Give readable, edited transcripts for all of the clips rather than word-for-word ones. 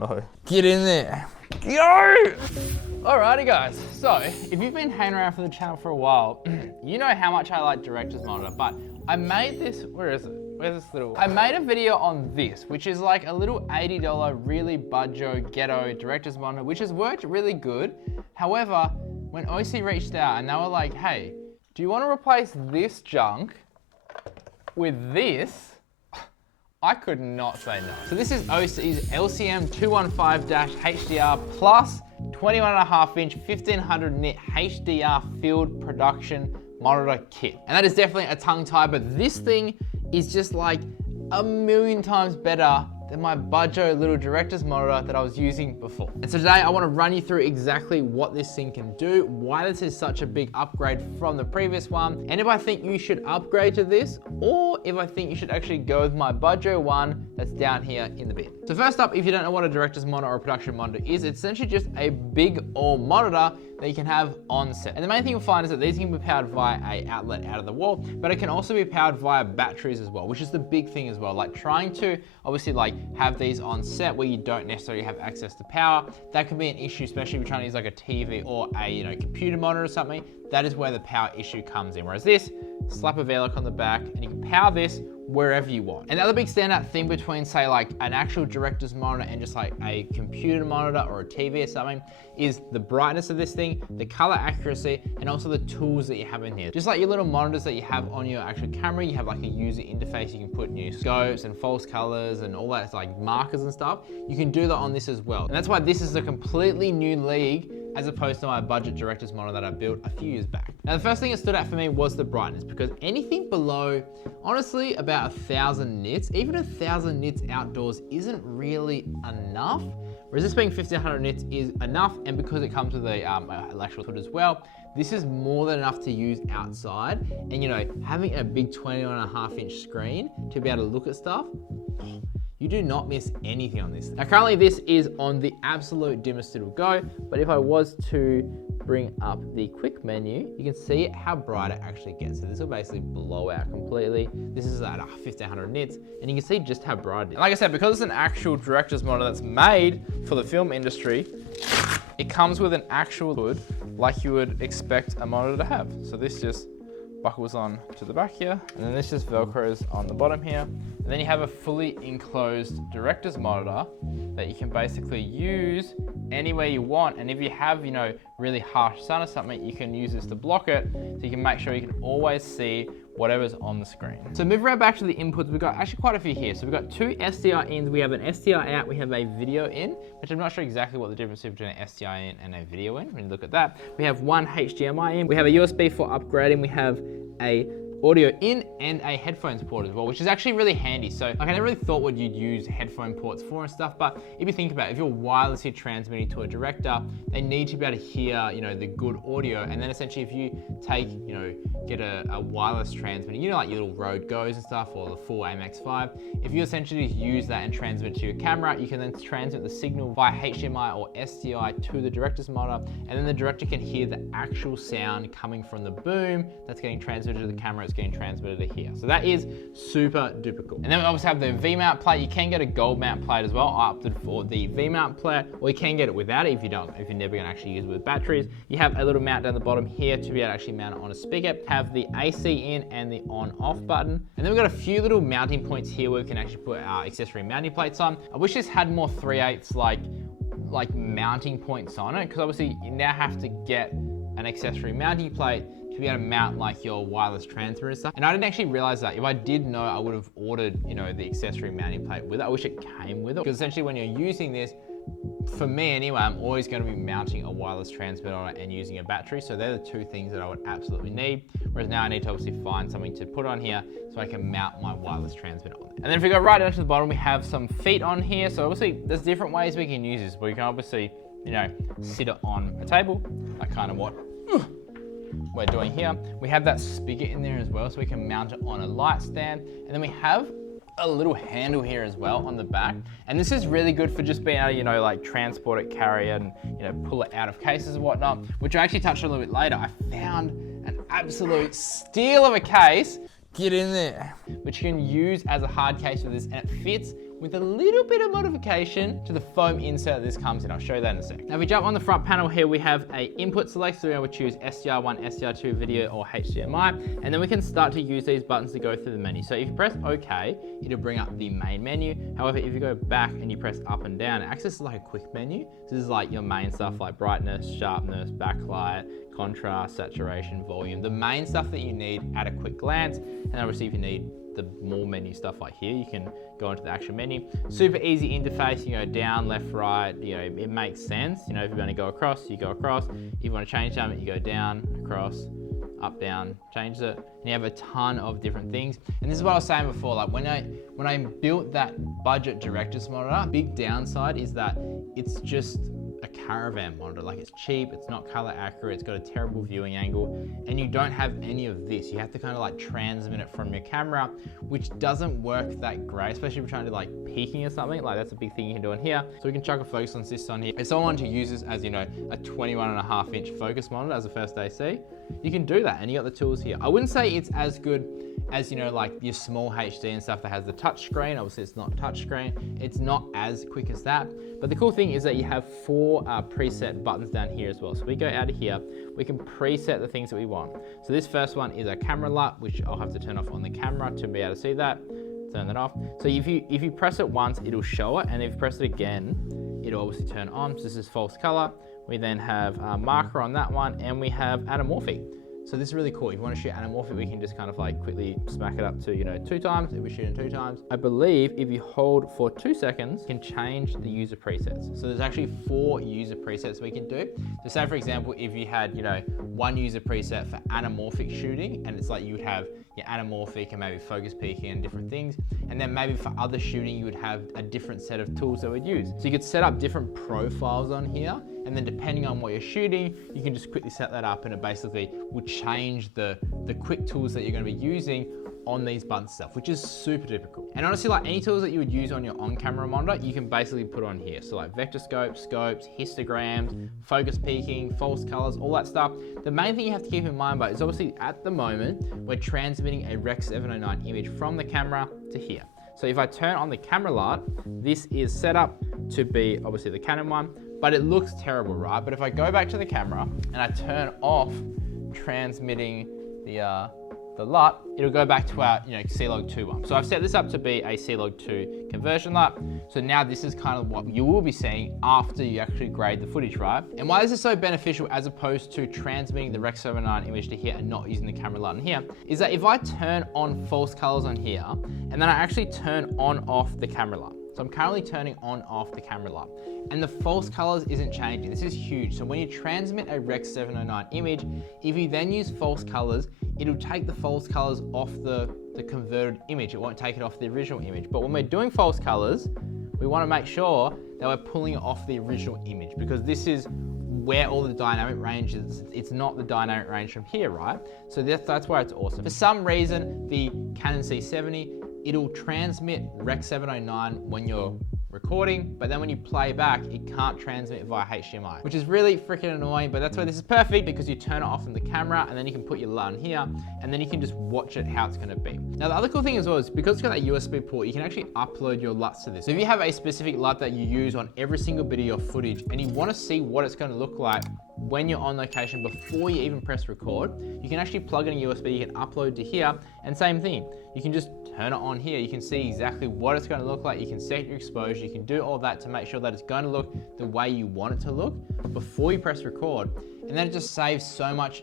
no. Get in there. Go! Alrighty guys, so if you've been hanging around for the channel for a while, you know how much I like director's monitor, but I made this, where is it? Where's this little? I made a video on this, which is like a little $80 really budget ghetto director's monitor, which has worked really good. However, when Osee reached out and they were like, hey, do you want to replace this junk with this? I could not say no. So this is Osee's LCM 215-HDR plus 21.5 inch 1500 nit HDR field production monitor kit. And that is definitely a tongue tie, but this thing is just like a million times better than my budget little director's monitor that I was using before. And so today I want to run you through exactly what this thing can do, why this is such a big upgrade from the previous one, and if I think you should upgrade to this, or if I think you should actually go with my budget one that's down here in the bin. So first up, if you don't know what a director's monitor or a production monitor is, it's essentially just a big old monitor that you can have on set. And the main thing you'll find is that these can be powered via an outlet out of the wall, but it can also be powered via batteries as well, which is the big thing as well. Like trying to obviously like have these on set where you don't necessarily have access to power, that could be an issue, especially if you're trying to use like a TV or a computer monitor or something. That is where the power issue comes in. Whereas this, slap a V-lock on the back and you can power this wherever you want. And the other big standout thing between say like an actual director's monitor and just like a computer monitor or a TV or something is the brightness of this thing, the color accuracy, and also the tools that you have in here. Just like your little monitors that you have on your actual camera, you have like a user interface, you can put new scopes and false colors and all that like markers and stuff. You can do that on this as well. And that's why this is a completely new league as opposed to my budget director's monitor that I built a few years back. Now the first thing that stood out for me was the brightness, because anything below, honestly, about 1,000 nits, even 1,000 nits outdoors isn't really enough. Whereas this being 1,500 nits is enough, and because it comes with the actual hood as well, this is more than enough to use outside. And having a big 21.5 inch screen to be able to look at stuff, you do not miss anything on this. Now currently this is on the absolute dimmest it'll go, but if I was to bring up the quick menu, you can see how bright it actually gets. So this will basically blow out completely. This is at 1,500 nits, and you can see just how bright it is. And like I said, because it's an actual director's monitor that's made for the film industry, it comes with an actual hood like you would expect a monitor to have. So this just buckles on to the back here, and then this just velcros on the bottom here. And then you have a fully enclosed director's monitor that you can basically use anywhere you want. And if you have, really harsh sun or something, you can use this to block it, so you can make sure you can always see whatever's on the screen. So moving right back to the inputs, we've got actually quite a few here. So we've got two SDR ins, we have an SDR out, we have a video in, which I'm not sure exactly what the difference is between an SDR in and a video in. When you look at that, we have one HDMI in, we have a USB for upgrading, we have a audio in and a headphones port as well, which is actually really handy. So like I never really thought what you'd use headphone ports for and stuff, but if you think about it, if you're wirelessly transmitting to a director, they need to be able to hear, the good audio. And then essentially if you take, get a wireless transmitter, like your little Rode Go's and stuff, or the full AMX5, if you essentially use that and transmit to your camera, you can then transmit the signal via HDMI or SDI to the director's monitor, and then the director can hear the actual sound coming from the boom that's getting transmitted to the camera. It's getting transmitted to here. So that is super duper cool. And then we obviously have the V-mount plate. You can get a gold mount plate as well. I opted for the V-mount plate, or you can get it without it if you're never gonna actually use it with batteries. You have a little mount down the bottom here to be able to actually mount it on a spigot. Have the AC in and the on-off button. And then we've got a few little mounting points here where we can actually put our accessory mounting plates on. I wish this had more 3/8 like mounting points on it, because obviously you now have to get an accessory mounting plate to be able to mount like your wireless transmitter and stuff. And I didn't actually realize that. If I did know, I would have ordered, the accessory mounting plate with it. I wish it came with it, because essentially when you're using this, for me anyway, I'm always going to be mounting a wireless transmitter on it and using a battery. So they're the two things that I would absolutely need. Whereas now I need to obviously find something to put on here so I can mount my wireless transmitter on it. And then if we go right down to the bottom, we have some feet on here. So obviously there's different ways we can use this, but you can obviously, sit it on a table, like kind of what we're doing here. We have that spigot in there as well, so we can mount it on a light stand. And then we have a little handle here as well on the back. And this is really good for just being able to, like transport it, carry it, and, pull it out of cases and whatnot, which I actually touched on a little bit later. I found an absolute steal of a case, get in there, which you can use as a hard case for this, and it fits with a little bit of modification to the foam insert that this comes in. I'll show you that in a sec. Now if we jump on the front panel here, we have a input select, so we're able to choose SDR1, SDR2 video or HDMI, and then we can start to use these buttons to go through the menu. So if you press OK, it'll bring up the main menu. However, if you go back and you press up and down, it accesses like a quick menu. So this is like your main stuff like brightness, sharpness, backlight, contrast, saturation, volume, the main stuff that you need at a quick glance. And obviously if you need the more menu stuff like here, you can go into the actual menu. Super easy interface, you go down, left, right, you know, it makes sense. You know, if you want to go across, you go across. If you want to change something, you go down, across, up, down, change it. And you have a ton of different things. And this is what I was saying before, like when I built that budget director's monitor, big downside is that it's just a caravan monitor. Like it's cheap, it's not color accurate, it's got a terrible viewing angle, and you don't have any of this. You have to kind of like transmit it from your camera, which doesn't work that great, especially if you're trying to like peaking or something. Like that's a big thing you can do on here. So we can chuck a focus on this on here. If someone who uses as, you know, a 21.5-inch focus monitor as a first AC, you can do that, and you got the tools here. I wouldn't say it's as good as, you know, like your small HD and stuff that has the touch screen. Obviously it's not touch screen. It's not as quick as that. But the cool thing is that you have 4 preset buttons down here as well. So we go out of here, we can preset the things that we want. So this first one is a camera light, which I'll have to turn off on the camera to be able to see that. Turn that off. So if you press it once, it'll show it. And if you press it again, it'll obviously turn on. So this is false color. We then have a marker on that one, and we have anamorphic. So this is really cool. If you want to shoot anamorphic, we can just kind of like quickly smack it up to, you know, 2 times. If we shoot in 2 times, I believe if you hold for 2 seconds, you can change the user presets. So there's actually 4 user presets we can do. So say for example, if you had, you know, 1 user preset for anamorphic shooting, and it's like you would have your anamorphic and maybe focus peaking and different things. And then maybe for other shooting, you would have a different set of tools that we'd use. So you could set up different profiles on here. And then depending on what you're shooting, you can just quickly set that up, and it basically will change the quick tools that you're going to be using on these buttons stuff, which is super duper cool. And honestly, like any tools that you would use on your on-camera monitor, you can basically put on here. So like vector scopes, histograms, focus peaking, false colors, all that stuff. The main thing you have to keep in mind though is obviously at the moment, we're transmitting a Rec 709 image from the camera to here. So if I turn on the camera light, this is set up to be obviously the Canon one, but it looks terrible, right? But if I go back to the camera and I turn off transmitting the LUT, it'll go back to our, you know, C-Log2 one. So I've set this up to be a C-Log2 conversion LUT. So now this is kind of what you will be seeing after you actually grade the footage, right? And why this is so beneficial as opposed to transmitting the Rec 709 image to here and not using the camera LUT in here, is that if I turn on false colors on here, and then I actually turn on off the camera LUT. So I'm currently turning on off the camera light, and the false colors isn't changing. This is huge. So when you transmit a Rec 709 image, if you then use false colors, it'll take the false colors off the converted image. It won't take it off the original image. But when we're doing false colors, we want to make sure that we're pulling it off the original image, because this is where all the dynamic range is. It's not the dynamic range from here, right? So that's why it's awesome. For some reason, the Canon C70, it'll transmit Rec 709 when you're recording, but then when you play back, it can't transmit via HDMI, which is really freaking annoying, but that's why this is perfect, because you turn it off from the camera and then you can put your LUT in here and then you can just watch it how it's gonna be. Now, the other cool thing as well is because it's got that USB port, you can actually upload your LUTs to this. So if you have a specific LUT that you use on every single bit of your footage and you wanna see what it's gonna look like when you're on location before you even press record, you can actually plug in a USB, you can upload to here, and same thing. You can just turn it on here. You can see exactly what it's going to look like. You can set your exposure. You can do all that to make sure that it's going to look the way you want it to look before you press record. And then it just saves so much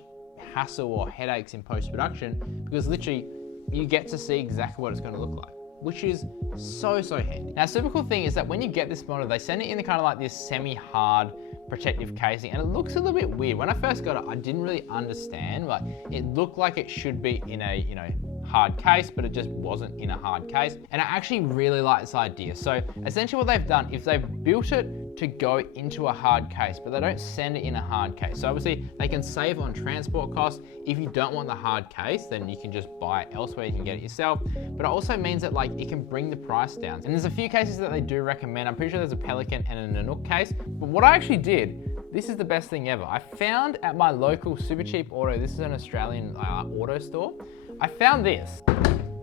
hassle or headaches in post-production, because literally you get to see exactly what it's going to look like, which is so handy. Now, a super cool thing is that when you get this monitor, they send it in the kind of like this semi-hard protective casing, and it looks a little bit weird. When I first got it, I didn't really understand, but it looked like it should be in a, you know, hard case, but it just wasn't in a hard case. And I actually really like this idea. So essentially what they've done is they've built it to go into a hard case, but they don't send it in a hard case. So obviously they can save on transport costs. If you don't want the hard case, then you can just buy it elsewhere, you can get it yourself. But it also means that like it can bring the price down. And there's a few cases that they do recommend. I'm pretty sure there's a Pelican and a Nanook case. But what I actually did, this is the best thing ever. I found at my local Super Cheap Auto, this is an Australian auto store, I found this.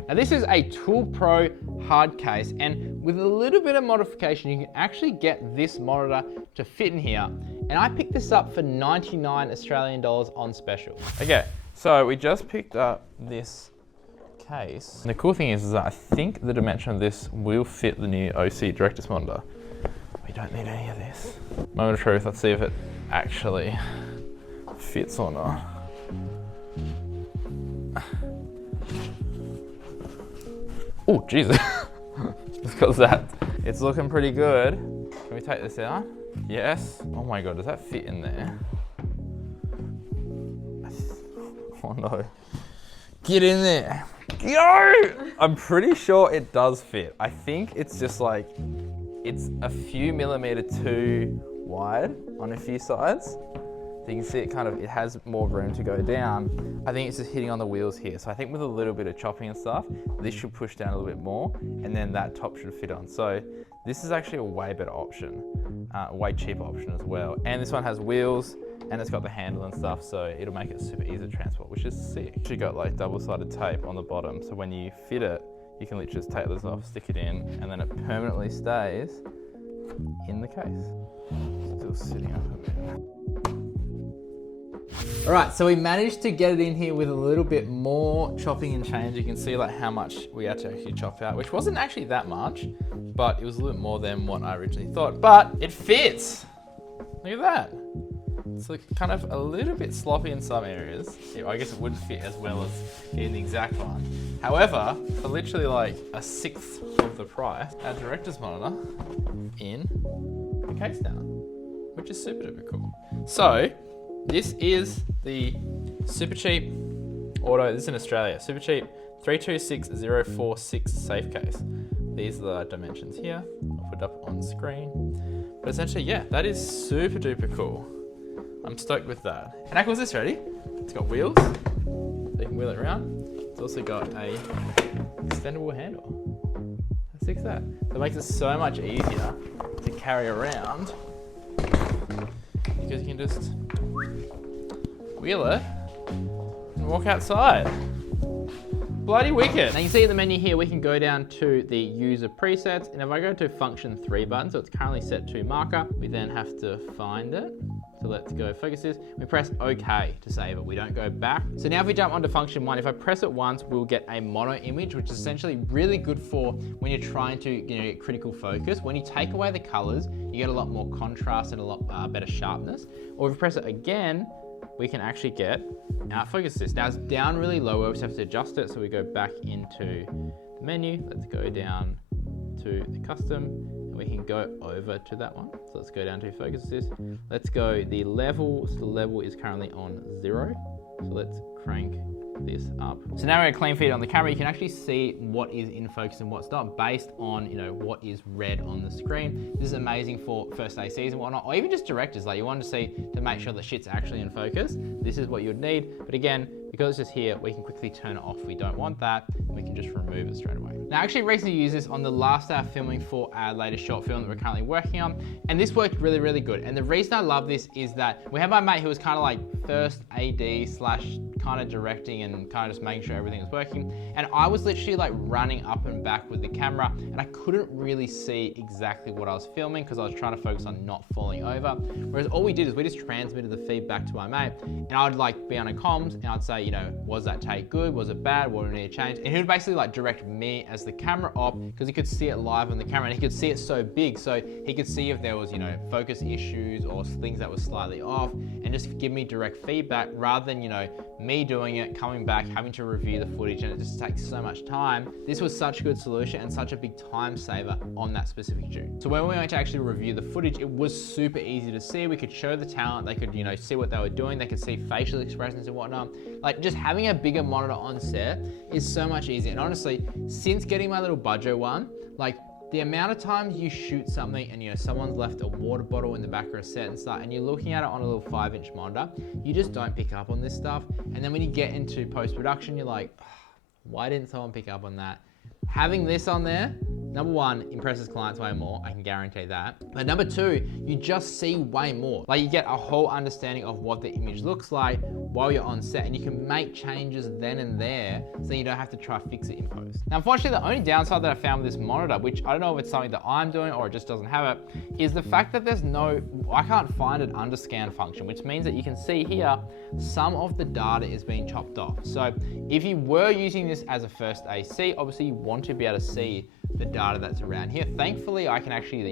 Now this is a Tool Pro hard case, and with a little bit of modification, you can actually get this monitor to fit in here. And I picked this up for 99 Australian dollars on special. Okay, so we just picked up this case. And the cool thing is that I think the dimension of this will fit the new Osee Director's monitor. We don't need any of this. Moment of truth, let's see if it actually fits or not. Oh, Jesus. Just because that. It's looking pretty good. Can we take this out? Yes. Oh my God, does that fit in there? Oh no. Get in there. Go! I'm pretty sure it does fit. I think it's just like, it's a few millimeter too wide on a few sides. So you can see it has more room to go down. I think it's just hitting on the wheels here. So I think with a little bit of chopping and stuff, this should push down a little bit more, and then that top should fit on. So this is actually a way better option, way cheaper option as well. And this one has wheels, and it's got the handle and stuff, so it'll make it super easy to transport, which is sick. She got like double-sided tape on the bottom, so when you fit it, you can literally just take this off, stick it in, and then it permanently stays in the case. Still sitting up a bit. All right, so we managed to get it in here with a little bit more chopping and change. You can see like how much we had to actually chop out, which wasn't actually that much, but it was a little bit more than what I originally thought, but it fits. Look at that. It's like kind of a little bit sloppy in some areas. I guess it wouldn't fit as well as in the exact one. However, for literally like a sixth of the price, our director's monitor in the case now, which is super duper cool. So this is the super cheap auto, this is in Australia, super cheap 326046 safe case. These are the dimensions here. I'll put it up on screen. But essentially, yeah, that is super duper cool. I'm stoked with that. And how cool is this, ready? It's got wheels, so you can wheel it around. It's also got a extendable handle. How sick is that? So it makes it so much easier to carry around because you can just wheel it and walk outside. Bloody wicked. Now you see in the menu here, we can go down to the user presets, and if I go to function 3 button, so it's currently set to marker, we then have to find it. So let's go focus this. We press OK to save it. We don't go back. So now if we jump onto function 1, if I press it once, we'll get a mono image, which is essentially really good for when you're trying to get critical focus. When you take away the colors, you get a lot more contrast and a lot better sharpness. Or if we press it again, we can actually get our focus assist. Now it's down really low, we just have to adjust it. So we go back into the menu. Let's go down to the custom, and we can go over to that one. So let's go down to focus assist. Let's go the level. So the level is currently on 0. So let's crank this up. So now we're at clean feed on the camera. You can actually see what is in focus and what's not based on what is red on the screen. This is amazing for first ACs and whatnot, or even just directors. Like you want to see to make sure that shit's actually in focus. This is what you'd need. But again, because it's just here, we can quickly turn it off if we don't want that. We can just remove it straight away. Now, I actually recently used this on the last day of filming for our latest short film that we're currently working on, and this worked really, really good. And the reason I love this is that we have my mate who was kind of like first AD slash kind of directing and kind of just making sure everything was working. And I was literally like running up and back with the camera, and I couldn't really see exactly what I was filming because I was trying to focus on not falling over. Whereas all we did is we just transmitted the feedback to my mate, and I would like be on a comms and I'd say, was that take good? Was it bad? What do we need to change? And he would basically like direct me as the camera op because he could see it live on the camera, and he could see it so big, so he could see if there was, focus issues or things that were slightly off, and just give me direct feedback rather than, me doing it, coming back, having to review the footage, and it just takes so much time. This was such a good solution and such a big time saver on that specific shoot. So when we went to actually review the footage, it was super easy to see. We could show the talent, they could, see what they were doing, they could see facial expressions and whatnot. Like just having a bigger monitor on set is so much easier. And honestly, since getting my little budget one, like the amount of times you shoot something and someone's left a water bottle in the back of a set and stuff, and you're looking at it on a little 5-inch monitor, you just don't pick up on this stuff. And then when you get into post-production, you're like, oh, why didn't someone pick up on that? Having this on there Number one, impresses clients way more. I can guarantee that. But number two, you just see way more. Like you get a whole understanding of what the image looks like while you're on set, and you can make changes then and there so you don't have to try fix it in post. Now, unfortunately, the only downside that I found with this monitor, which I don't know if it's something that I'm doing or it just doesn't have it, is the fact that I can't find an underscan function, which means that you can see here, some of the data is being chopped off. So if you were using this as a first AC, obviously you want to be able to see the data that's around here. Thankfully, I can actually,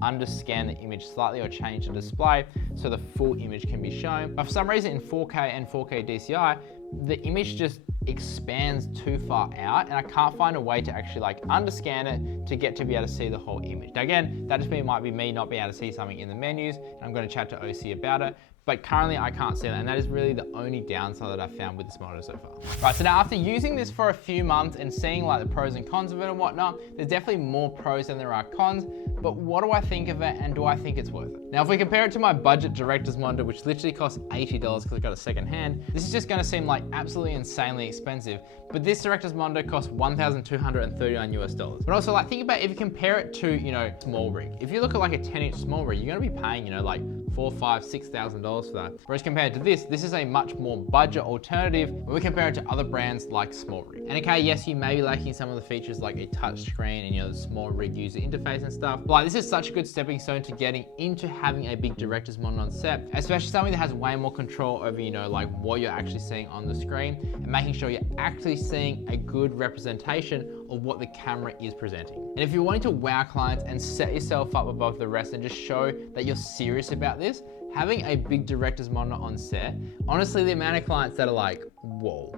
underscan the image slightly or change the display so the full image can be shown. But for some reason in 4K and 4K DCI, the image just expands too far out and I can't find a way to actually underscan it to get to be able to see the whole image. Now again, that just might be me not being able to see something in the menus, and I'm going to chat to Osee about it. But currently I can't see that, and that is really the only downside that I've found with this monitor so far. Right, so now after using this for a few months and seeing the pros and cons of it and whatnot, there's definitely more pros than there are cons, but what do I think of it and do I think it's worth it? Now, if we compare it to my budget director's monitor, which literally costs $80 because I got a second hand, this is just gonna seem like absolutely insanely expensive, but this director's monitor costs $1,239 US. But also think about if you compare it to, small rig. If you look at a 10-inch small rig, you're gonna be paying, $4,000, $5,000, $6,000 for that. Whereas compared to this is a much more budget alternative when we compare it to other brands like small rig. And okay, yes, you may be lacking some of the features like a touch screen and the small rig user interface and stuff. But this is such a good stepping stone to getting into having a big director's monitor on set, especially something that has way more control over, what you're actually seeing on the screen and making sure you're actually seeing a good representation of what the camera is presenting. And if you're wanting to wow clients and set yourself up above the rest and just show that you're serious about this, having a big director's monitor on set, honestly, the amount of clients that are like, whoa,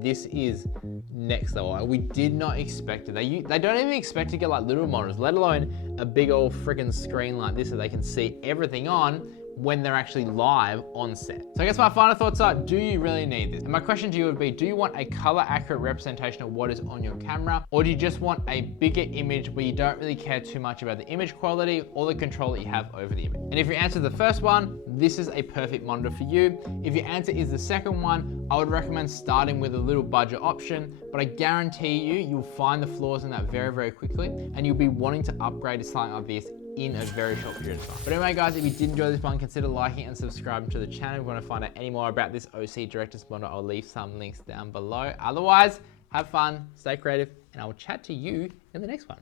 this is next level. We did not expect it. They don't even expect to get little monitors, let alone a big old freaking screen like this that they can see everything on when they're actually live on set. So I guess my final thoughts are, do you really need this? And my question to you would be, do you want a color accurate representation of what is on your camera? Or do you just want a bigger image where you don't really care too much about the image quality or the control that you have over the image? And if your answer is the first one, this is a perfect monitor for you. If your answer is the second one, I would recommend starting with a little budget option, but I guarantee you'll find the flaws in that very, very quickly, and you'll be wanting to upgrade to something like this in a very short period of time. But anyway guys, if you did enjoy this one, consider liking and subscribing to the channel. If you want to find out any more about this Osee director's monitor, I'll leave some links down below. Otherwise, have fun, stay creative, and I will chat to you in the next one.